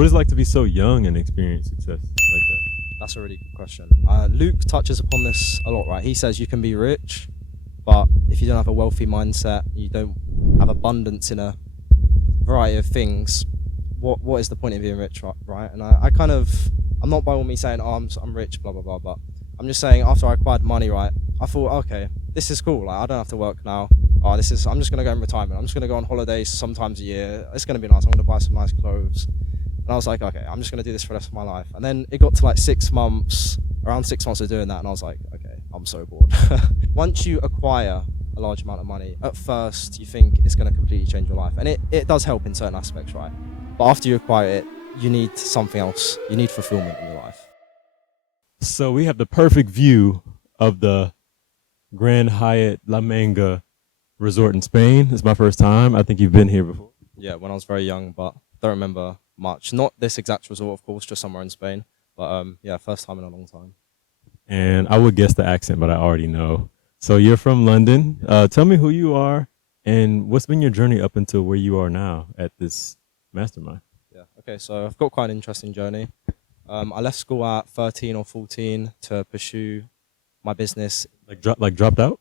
What is it like to be so young and experience success like that? That's a really good question. Luke touches upon this a lot, right? He says you can be rich, but if you don't have a wealthy mindset, you don't have abundance in a variety of things, what is the point of being rich, right? And I'm not by all means saying, oh, I'm rich, blah, blah, blah, but I'm just saying after I acquired money, right, I thought, okay, this is cool. Like, I don't have to work now. I'm just going to go in retirement. I'm just going to go on holidays sometimes a year. It's going to be nice. I'm going to buy some nice clothes. And I was like, okay, I'm just going to do this for the rest of my life. And then it got to like 6 months, around 6 months of doing that. And I was like, okay, I'm so bored. Once you acquire a large amount of money, at first you think it's going to completely change your life. And it does help in certain aspects, right? But after you acquire it, you need something else. You need fulfillment in your life. So we have the perfect view of the Grand Hyatt La Manga resort in Spain. It's my first time. I think you've been here before. Yeah, when I was very young, but don't remember much. Not this exact resort, of course, just somewhere in Spain. But yeah, first time in a long time. And I would guess the accent, but I already know. So you're from London. Tell me who you are and what's been your journey up until where you are now at this Mastermind. Yeah, okay, so I've got quite an interesting journey. I left school at 13 or 14 to pursue my business. Like dropped out?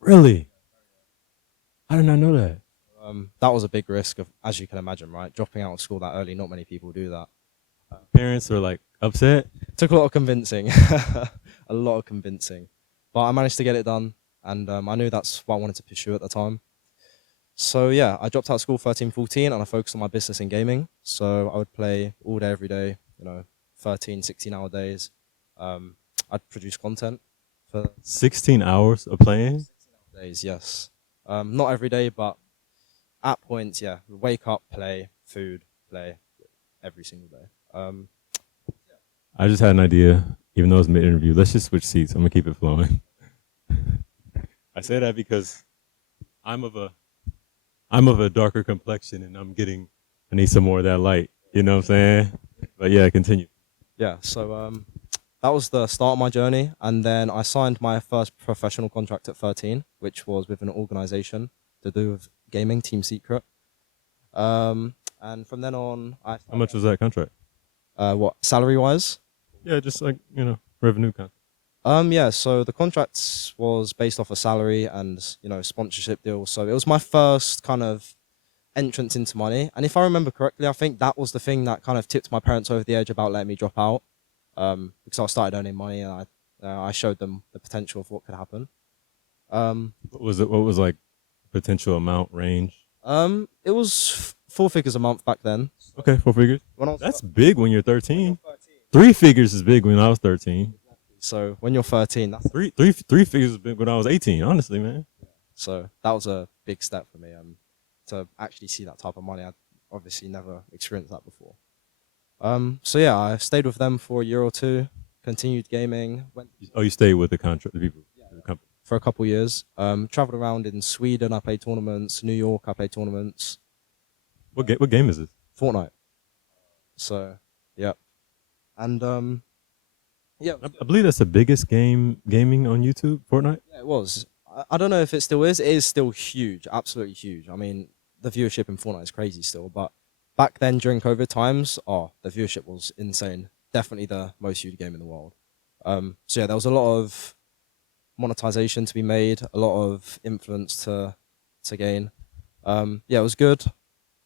Really? I did not know that. That was a big risk, as you can imagine, right? Dropping out of school that early, not many people do that. Parents are like upset? Took a lot of convincing, a lot of convincing. But I managed to get it done, and I knew that's what I wanted to pursue at the time. So yeah, I dropped out of school 13, 14, and I focused on my business in gaming. So I would play all day, every day, 13, 16-hour days. I'd produce content for 16 hours of playing? 16 days, yes. Not every day, but at points, yeah. Wake up, play, food, play, every single day. I just had an idea, even though it's mid-interview. Let's just switch seats. I'm going to keep it flowing. I say that because I'm of a darker complexion, and I need some more of that light. You know what I'm saying? But yeah, continue. Yeah, so that was the start of my journey. And then I signed my first professional contract at 13, which was with an organization to do with gaming, Team Secret. And from then on, How much was that contract? What, salary-wise? Yeah, just like, revenue contract. Yeah, so the contract was based off a salary and, sponsorship deal. So it was my first kind of entrance into money. And if I remember correctly, I think that was the thing that kind of tipped my parents over the edge about letting me drop out. Because I started earning money and I showed them the potential of what could happen. What was like potential amount range? It was 4 figures a month back then. Okay, 4 figures. That's big when you're 13. 13. 3 figures is big when I was 13. So when you're 13, that's Three figures is big when I was 18. Honestly, man. so that was a big step for me. To actually see that type of money, I'd obviously never experienced that before. So yeah, I stayed with them for a year or two, continued gaming. You stayed with the contract, the people, the company. For a couple years. Traveled around in Sweden, I played tournaments. New York, I played tournaments. What game is this? Fortnite. So, yeah. And, yeah. I believe that's the biggest gaming on YouTube, Fortnite. Yeah, it was. I don't know if it still is. It is still huge, absolutely huge. I mean, the viewership in Fortnite is crazy still, but back then during COVID times, the viewership was insane. Definitely the most viewed game in the world. So yeah, there was a lot of monetization to be made, a lot of influence to gain. Yeah, it was good.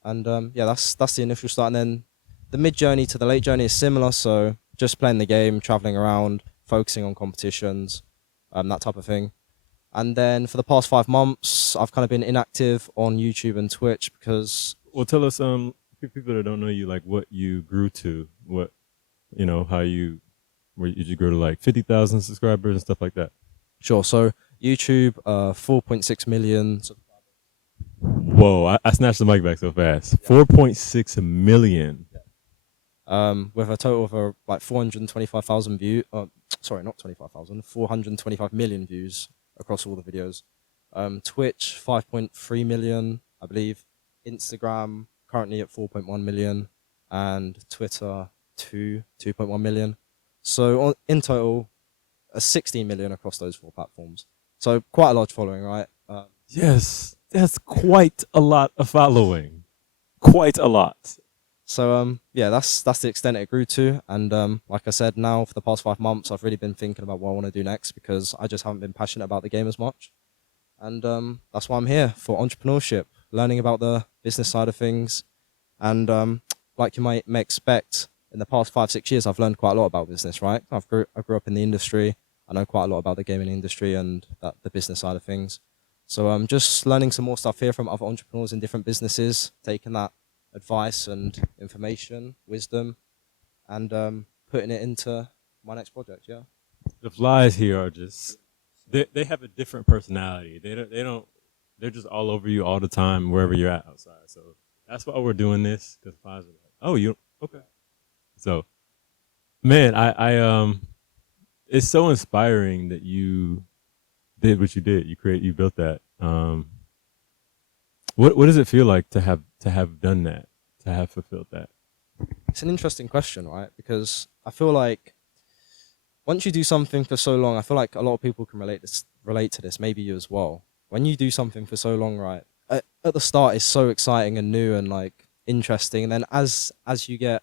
And yeah, that's the initial start. And then the mid journey to the late journey is similar. So just playing the game, traveling around, focusing on competitions, that type of thing. And then for the past 5 months, I've kind of been inactive on YouTube and Twitch because... Well, tell us, people that don't know you, like what you grew to, where you grew to like 50,000 subscribers and stuff like that. Sure. So YouTube, 4.6 million. Whoa, I snatched the mic back so fast. Yeah. 4.6 million. Yeah. With a total of like 425,000 views. Sorry, not 25,000. 425 million views across all the videos. Twitch, 5.3 million, I believe. Instagram, currently at 4.1 million. And Twitter, 2.1 million. So in total, 16 million across those 4 platforms. So quite a large following, right? Yes, that's quite a lot of following. Quite a lot. Yeah, that's the extent it grew to. And like I said, now for the past 5 months, I've really been thinking about what I want to do next because I just haven't been passionate about the game as much. And that's why I'm here for entrepreneurship, learning about the business side of things. And like you may expect, in the past 5 6 years, I've learned quite a lot about business. Right, I grew up in the industry. I know quite a lot about the gaming industry and the business side of things. So I'm just learning some more stuff here from other entrepreneurs in different businesses, taking that advice and information, wisdom, and putting it into my next project. Yeah. The flies here are just they have a different personality. They don't they're just all over you all the time wherever you're at outside. So that's why we're doing this because flies are like, oh, you okay? So man, I it's so inspiring that you did what you did. You built that. What does it feel like to have done that, to have fulfilled that? It's an interesting question, right? Because I feel like once you do something for so long, I feel like a lot of people can relate to this. Maybe you as well. When you do something for so long, right? At the start, it's so exciting and new and like interesting, and then as you get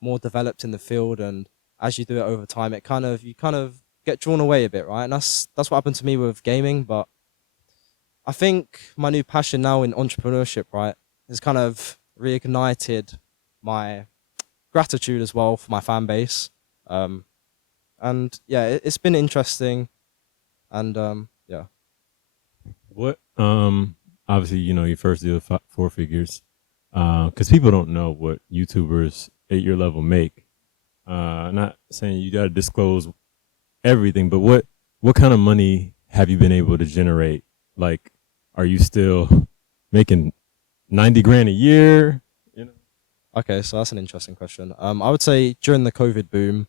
more developed in the field and as you do it over time, you kind of get drawn away a bit, right? And that's what happened to me with gaming. But I think my new passion now in entrepreneurship, right, has kind of reignited my gratitude as well for my fan base. Um, and yeah, it's been interesting. And yeah, What obviously you first do the four figures because people don't know what YouTubers at your level make. Not saying you got to disclose everything, but what kind of money have you been able to generate? Like, are you still making 90 grand a year? You know, okay, so that's an interesting question. I would say during the COVID boom,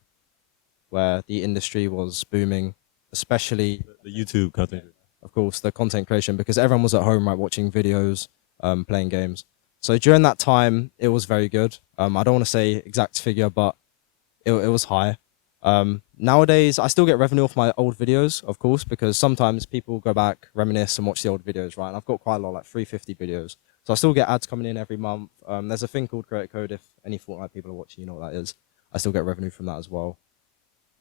where the industry was booming, especially the YouTube content. of course, the content creation because everyone was at home, right, watching videos, playing games. So during that time, it was very good. I don't want to say exact figure, but it was high. Nowadays, I still get revenue off my old videos, of course, because sometimes people go back, reminisce, and watch the old videos, right? And I've got quite a lot, like 350 videos. So I still get ads coming in every month. There's a thing called Creator Code. If any Fortnite people are watching, you know what that is. I still get revenue from that as well.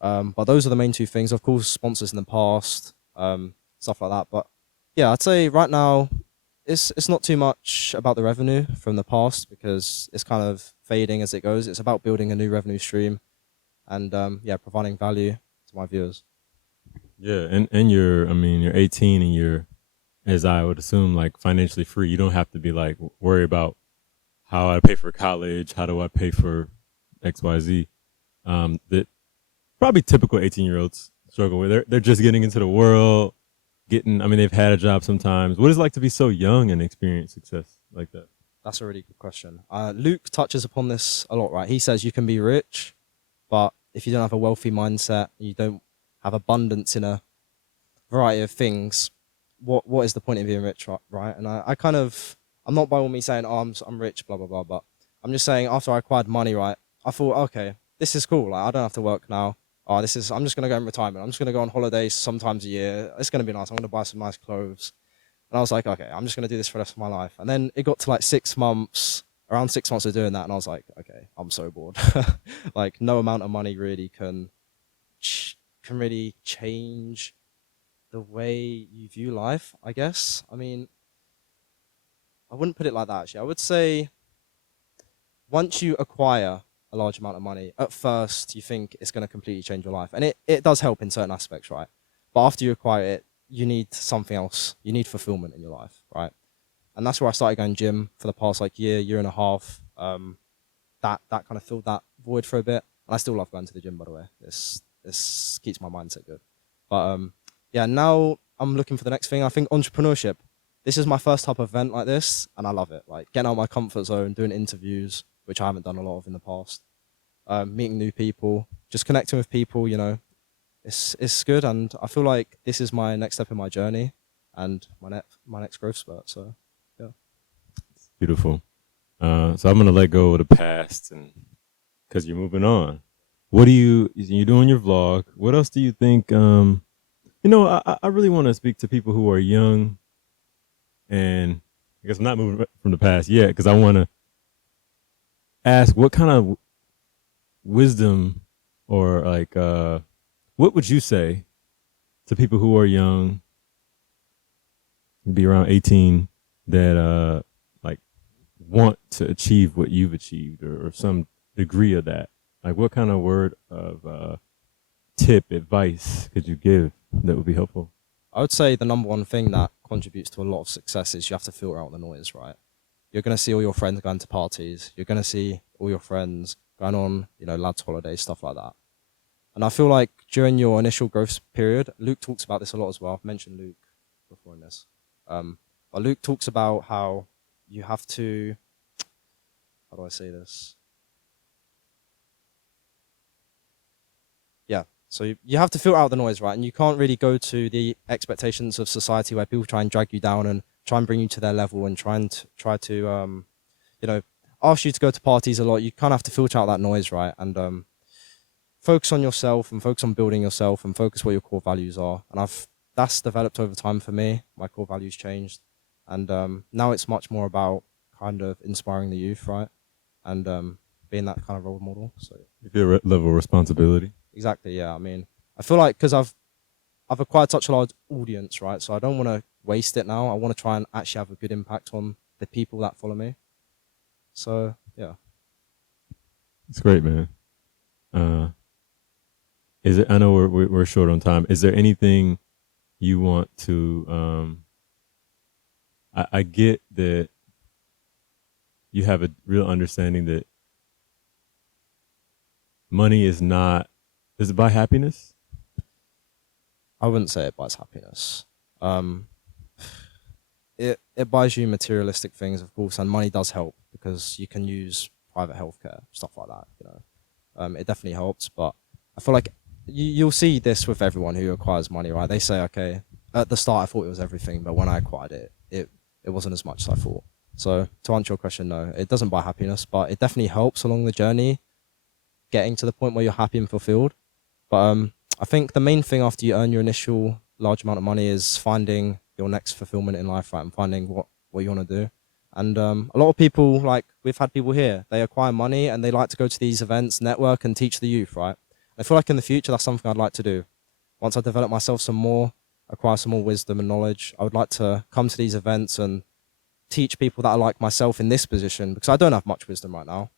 But those are the main two things. Of course, sponsors in the past, stuff like that. But yeah, I'd say right now it's not too much about the revenue from the past because it's kind of fading as it goes. It's about building a new revenue stream and yeah, providing value to my viewers. Yeah, and you're 18 and you're, as I would assume, like financially free. You don't have to be like worry about how I pay for college, how do I pay for X, Y, Z. That probably typical 18-year-olds struggle with. They're just getting into the world, getting. I mean, they've had a job sometimes. What is it like to be so young and experience success like that? That's a really good question. Luke touches upon this a lot, right? He says you can be rich, but if you don't have a wealthy mindset, you don't have abundance in a variety of things. What is the point of being rich, right? And I kind of, I'm not by all means saying, oh, I'm rich, blah blah blah, but I'm just saying after I acquired money, right, I thought, okay, this is cool. Like I don't have to work now. Oh, I'm just gonna go in retirement. I'm just gonna go on holidays sometimes a year. It's gonna be nice. I'm gonna buy some nice clothes. And I was like, okay, I'm just gonna do this for the rest of my life. And then it got to like 6 months, around 6 months of doing that, and I was like, okay, I'm so bored. Like no amount of money really can really change the way you view life, I guess. I mean, I wouldn't put it like that actually. I would say once you acquire a large amount of money, at first you think it's going to completely change your life. And it does help in certain aspects, right? But after you acquire it, you need something else. You need fulfillment in your life, right? And that's where I started going gym for the past like year and a half. That kind of filled that void for a bit. And I still love going to the gym, by the way. This keeps my mindset good. But yeah, now I'm looking for the next thing. I think entrepreneurship. This is my first type of event like this, and I love it. Like getting out of my comfort zone, doing interviews, which I haven't done a lot of in the past. Meeting new people, just connecting with people. You know, it's good, and I feel like this is my next step in my journey, and my next growth spurt. So yeah, Beautiful. So I'm gonna let go of the past, and because you're moving on. What do you're doing your vlog? What else do you think? I really want to speak to people who are young, and I guess I'm not moving from the past yet because I want to ask what kind of wisdom or like what would you say to people who are young, be around 18, that like want to achieve what you've achieved, or some degree of that? Like, what kind of word of tip, advice could you give that would be helpful? I would say the number one thing that contributes to a lot of success is you have to filter out the noise, right? You're going to see all your friends going to parties. You're going to see all your friends going on, lads' holidays, stuff like that. And I feel like during your initial growth period, Luke talks about this a lot as well. I've mentioned Luke before in this. But Luke talks about how you have to, how do I say this? Yeah. So you have to filter out the noise, right? And you can't really go to the expectations of society where people try and drag you down and try and bring you to their level and try to ask you to go to parties a lot. You kind of have to filter out that noise, right? And focus on yourself and focus on building yourself and focus what your core values are. And that's developed over time for me. My core values changed, and now it's much more about kind of inspiring the youth, right? And being that kind of role model. So You feel a level of responsibility. exactly, yeah. I mean, I feel like because I've acquired such a large audience, right? So I don't want to waste it now. I want to try and actually have a good impact on the people that follow me. So yeah. It's great, man. Uh, is it? I know we're short on time. Is there anything you want to? I get that you have a real understanding that money is not. Does it buy happiness? I wouldn't say it buys happiness. Um, it buys you materialistic things, of course, and money does help because you can use private healthcare, stuff like that. It definitely helps, but I feel like you'll see this with everyone who acquires money, right? They say, okay, at the start I thought it was everything, but when I acquired it wasn't as much as I thought. So to answer your question, no, it doesn't buy happiness, but it definitely helps along the journey, getting to the point where you're happy and fulfilled. But I think the main thing after you earn your initial large amount of money is finding your next fulfillment in life, right? And finding what you want to do. And a lot of people, like we've had people here, they acquire money and they like to go to these events, network, and teach the youth, right? I feel like in the future that's something I'd like to do. Once I develop myself some more, acquire some more wisdom and knowledge, I would like to come to these events and teach people that are like myself in this position because I don't have much wisdom right now.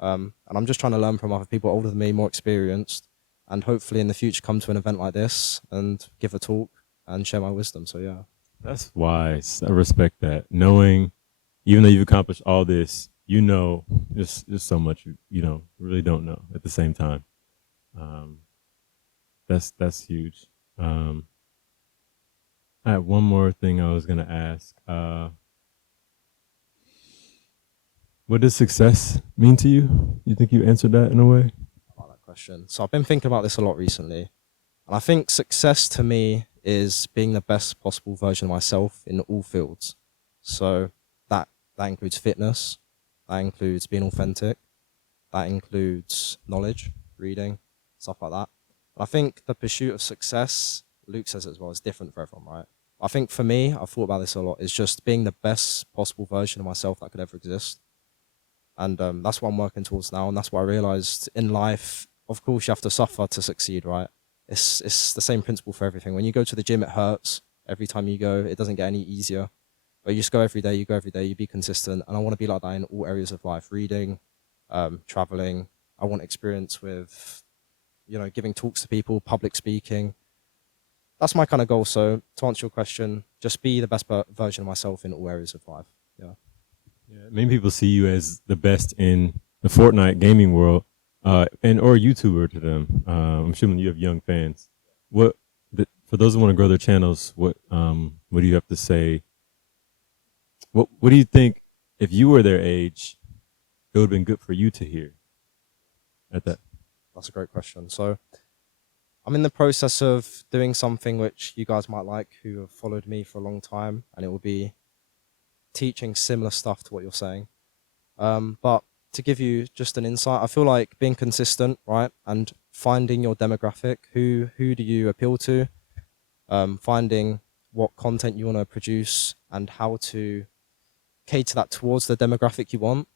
And I'm just trying to learn from other people older than me, more experienced, and hopefully in the future come to an event like this and give a talk and share my wisdom. So yeah. That's wise. I respect that. Knowing, even though you've accomplished all this, there's so much you really don't know at the same time. Um, that's huge. I had one more thing I was gonna ask. What does success mean to you? You think you answered that in a way? I like that question. So I've been thinking about this a lot recently. And I think success to me is being the best possible version of myself in all fields. So that includes fitness, that includes being authentic, that includes knowledge, reading, stuff like that. And I think the pursuit of success, Luke says it as well, is different for everyone, right? I think for me, I've thought about this a lot, is just being the best possible version of myself that could ever exist. And that's what I'm working towards now. And that's what I realized in life. Of course, you have to suffer to succeed, right? It's the same principle for everything. When you go to the gym, it hurts. Every time you go, it doesn't get any easier. But you just go every day, you be consistent. And I want to be like that in all areas of life, reading, traveling. I want experience with, giving talks to people, public speaking. That's my kind of goal. So to answer your question, just be the best version of myself in all areas of life. Yeah. Yeah, many people see you as the best in the Fortnite gaming world, and or YouTuber to them. I'm assuming you have young fans. For those who want to grow their channels, what do you have to say? What do you think if you were their age, it would have been good for you to hear at that? That's a great question. So I'm in the process of doing something which you guys might like who have followed me for a long time, and it will be teaching similar stuff to what you're saying. But to give you just an insight, I feel like being consistent, right, and finding your demographic, who do you appeal to, finding what content you want to produce and how to cater that towards the demographic you want,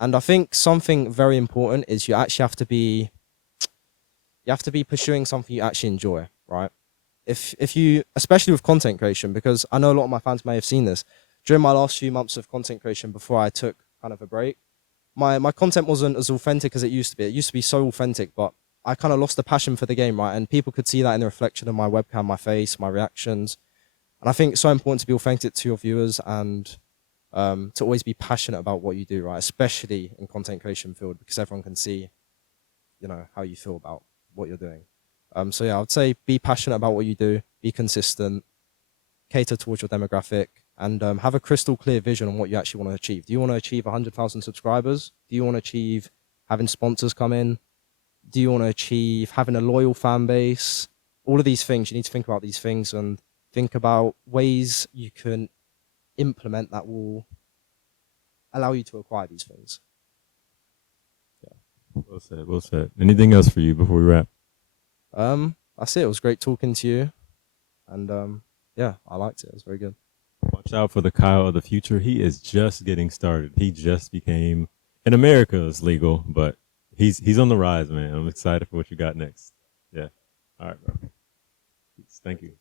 And I think something very important is you have to be pursuing something you actually enjoy, right? If you, especially with content creation, because I know a lot of my fans may have seen this during my last few months of content creation before I took kind of a break. My content wasn't as authentic as it used to be. It used to be so authentic, but I kind of lost the passion for the game, right? And people could see that in the reflection of my webcam, my face, my reactions. And I think it's so important to be authentic to your viewers and to always be passionate about what you do, right? Especially in content creation field, because everyone can see, how you feel about what you're doing. So yeah, I would say be passionate about what you do, be consistent, cater towards your demographic, and have a crystal clear vision on what you actually want to achieve. Do you want to achieve 100,000 subscribers? Do you want to achieve having sponsors come in? Do you want to achieve having a loyal fan base? All of these things, you need to think about these things and think about ways you can implement that will allow you to acquire these things. Well said. Well said. Anything else for you before we wrap? That's it. It was great talking to you, and yeah, I liked it. It was very good. Watch out for the Kyle of the future. He is just getting started. He just became, in America, it's legal, but he's on the rise, man. I'm excited for what you got next. Yeah. All right, bro. Peace. Thank you.